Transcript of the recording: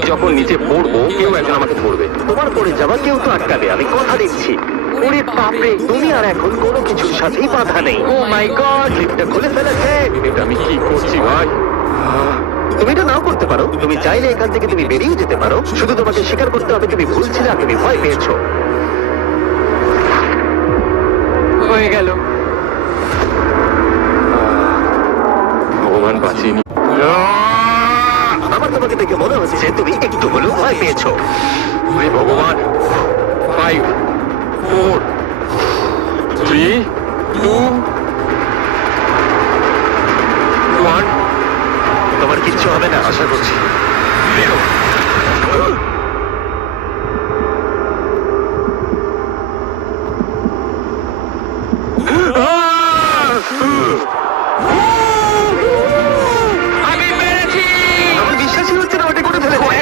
যখন নিচে পড়বো কেউ একজন আমাকে ধরবে। তোমার পড়ে যাওয়া কেউ তো আটকাবে, আমি কথা দিচ্ছি। ওরে বাপরে, তুমি আর এখন কোনো কিছুর সাথেই বাধা নেই। ও মাই গড, লিফটটা খুলে ফেলেছে। এটা আমি কি করছি ভাই? তুমি এটা নাও করতে পারো, তুমি চাইলে এখান থেকে তুমি বেরিয়ে যেতে পারো। শুধু তোমাকে স্বীকার করতে হবে তুমি ভুল ছিলে আর তুমি ভয় পেয়েছো। হয়ে গেল। ভগবান বাঁচিনি। আমার তোমাকে দেখে মনে হচ্ছে তুমি একটু হলেও ভয় পেয়েছো। হে ভগবান। 5 4 3 2 1। তোমার কিচ্ছু হবে না, আশা করছি। বেরো।